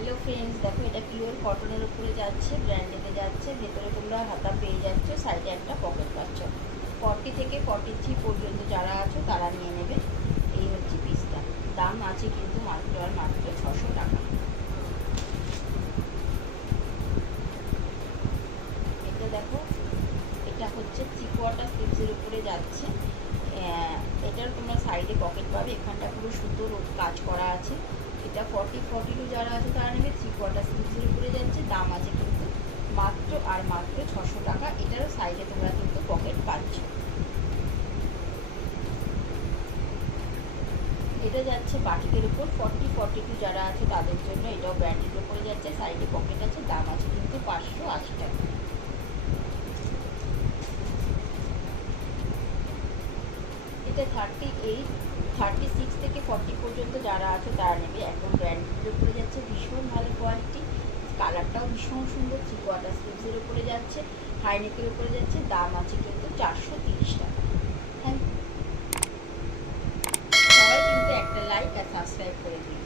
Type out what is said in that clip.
Hello friends, দেখো এটা pure কটনের উপরে যাচ্ছে, ব্র্যান্ডেতে যাচ্ছে। ভেতরে তোমরা হাতা পেয়ে যাচ্ছ, সাইডে একটা পকেট পাচ্ছ। 40 থেকে 43 পর্যন্ত যারা আছো তারা নিয়ে নেবে। এই হচ্ছে পিসটা। দাম আছে কিন্তু মাত্র আর মাত্র 600 টাকা। এটা দেখো, এটা হচ্ছে 3/4 স্লিভসের উপরে যাচ্ছে। এটার তোমরা সাইডে পকেট পাবে, এখানটা পুরো সুতোর কাজ করা আছে। এটা 40-42 যারা আছে তারা নেবে। 3/4 স্লিভসের উপরে যাচ্ছে। দাম আছে কিন্তু মাত্র আর মাত্র 600 টাকা। এটারও সাইডে তোমরা কিন্তু পকেট পাচ্ছ। এটা যাচ্ছে বাটিকের উপর। 40-42 যারা আছে তাদের জন্য। এটাও ব্র্যান্ডের উপরে যাচ্ছে, সাইডে পকেট আছে। দাম আছে কিন্তু 580 টাকা। এটা 36 থেকে 40 পর্যন্ত যারা আছে তারা নেবে। একদম ব্র্যান্ডের উপরে যাচ্ছে, ভীষণ ভালো কোয়ালিটি, কালারটাও ভীষণ সুন্দর। 3/4 স্লিভসের উপরে যাচ্ছে, হাইনেকের উপরে যাচ্ছে। দাম আছে কিন্তু 430 টাকা। Thank you. সবাই কিন্তু একটা লাইক আর সাবস্ক্রাইব করে দিন।